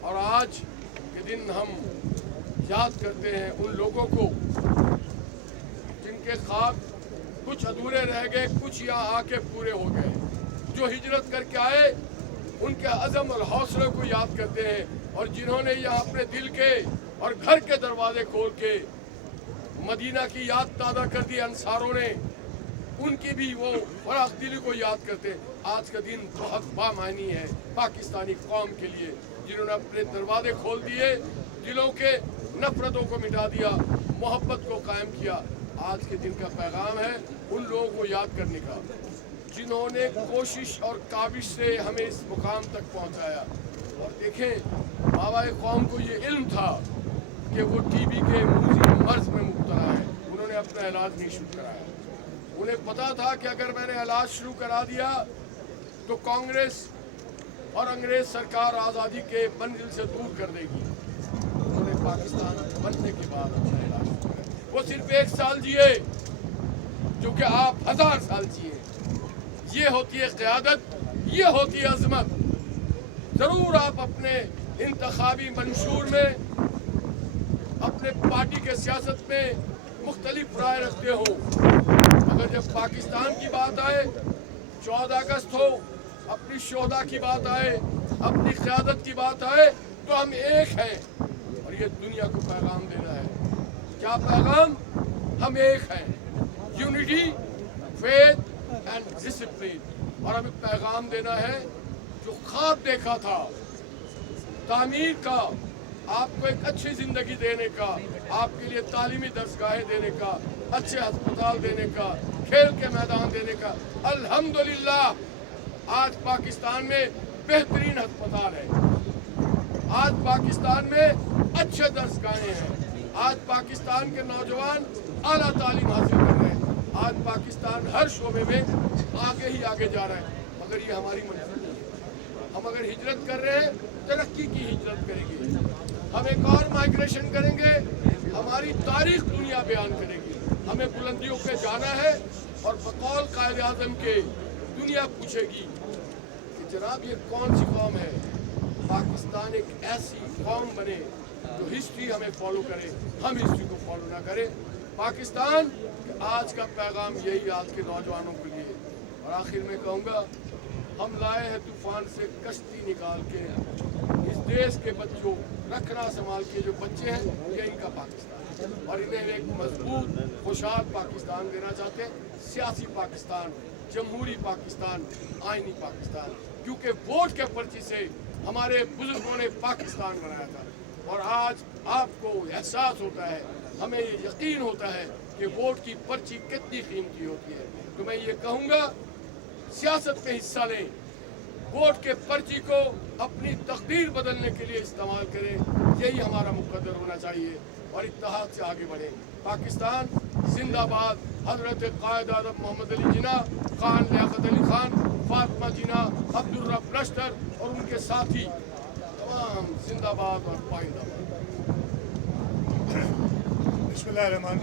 اور آج کے دن ہم یاد کرتے ہیں ان لوگوں کو جن کے خواب کچھ ادھورے رہ گئے، کچھ یہاں آ کے پورے ہو گئے، جو ہجرت کر کے آئے ان کے عزم اور حوصلے کو یاد کرتے ہیں، اور جنہوں نے یہاں اپنے دل کے اور گھر کے دروازے کھول کے مدینہ کی یاد تازہ کر دی انصاروں نے، ان کی بھی وہ فراخ دلی کو یاد کرتے ہیں۔ آج کا دن بہت بامعنی ہے پاکستانی قوم کے لیے، جنہوں نے اپنے دروازے کھول دیے، دلوں کے نفرتوں کو مٹا دیا، محبت کو قائم کیا۔ آج کے دن کا پیغام ہے ان لوگوں کو یاد کرنے کا جنہوں نے کوشش اور کاوش سے ہمیں اس مقام تک پہنچایا۔ اور دیکھیں بابا قوم کو یہ علم تھا کہ وہ ٹی بی کے موذی مرض میں مبتلا ہے، انہوں نے اپنا علاج نہیں شروع کرایا۔ انہیں پتا تھا کہ اگر میں نے علاج شروع کرا دیا تو کانگریس اور انگریز سرکار آزادی کے منزل سے دور کر دے گی۔ انہوں نے پاکستان بننے کے بعد اپنا علاج شروع کرایا۔ وہ صرف 1 سال جیے جو کہ آپ 1000 سال جیے۔ یہ ہوتی ہے قیادت، یہ ہوتی ہے عظمت۔ ضرور آپ اپنے انتخابی منشور میں، اپنے پارٹی کے سیاست میں مختلف رائے رکھتے ہو، مگر جب پاکستان کی بات آئے، 14 اگست ہو، اپنی شہداء کی بات آئے، اپنی قیادت کی بات آئے، تو ہم ایک ہیں۔ اور یہ دنیا کو پیغام دینا ہے۔ کیا پیغام؟ ہم ایک ہیں، یونٹی، فیتھ اینڈ ڈسپلن۔ اور ہمیں پیغام دینا ہے جو خواب دیکھا تھا تعمیر کا، آپ کو ایک اچھی زندگی دینے کا، آپ کے لیے تعلیمی درسگاہیں دینے کا، اچھے ہسپتال دینے کا، کھیل کے میدان دینے کا۔ الحمدللہ آج پاکستان میں بہترین ہسپتال ہے، آج پاکستان میں اچھے درسگاہیں ہیں، آج پاکستان کے نوجوان اعلیٰ تعلیم حاصل کر رہے ہیں، آج پاکستان ہر شعبے میں آگے ہی آگے جا رہا ہے۔ مگر یہ ہماری منزل نہیں ہے۔ ہم اگر ہجرت کر رہے ہیں، ترقی کی ہجرت کریں گے، ہم ایک اور مائگریشن کریں گے، ہماری تاریخ دنیا بیان کرے گی، ہمیں بلندیوں پہ جانا ہے، اور بقول قائد اعظم کے دنیا پوچھے گی کہ جناب یہ کون سی قوم ہے۔ پاکستان ایک ایسی قوم بنے جو ہسٹری ہمیں فالو کرے، ہم ہسٹری کو فالو نہ کرے۔ پاکستان آج کا پیغام یہی آج کے نوجوانوں کے لیے۔ اور آخر میں کہوں گا، ہم لائے ہیں طوفان سے کشتی نکال کے، اس دیش کے بچوں رکھنا سنبھال کے جو بچے ہیں، یہ ان کا پاکستان ہے، اور انہیں ایک مضبوط خوشحال پاکستان دینا چاہتے ہیں، سیاسی پاکستان، جمہوری پاکستان، آئینی پاکستان، کیونکہ ووٹ کے پرچی سے ہمارے بزرگوں نے پاکستان بنایا تھا۔ اور آج آپ کو احساس ہوتا ہے، ہمیں یہ یقین ہوتا ہے کہ ووٹ کی پرچی کتنی قیمتی ہوتی ہے۔ تو میں یہ کہوں گا، سیاست میں حصہ لیں، ووٹ کے پرچی کو اپنی تقدیر بدلنے کے لیے استعمال کریں، یہی ہمارا مقدر ہونا چاہیے، اور اتحاد سے آگے بڑھیں۔ پاکستان زندہ باد۔ حضرت قائد اعظم محمد علی جناح، خان لیاقت علی خان، فاطمہ جناح، عبدالرب لشکر اور ان کے ساتھی تمام زندہ باد اور پائندہ باد۔ بسم اللہ الرحمن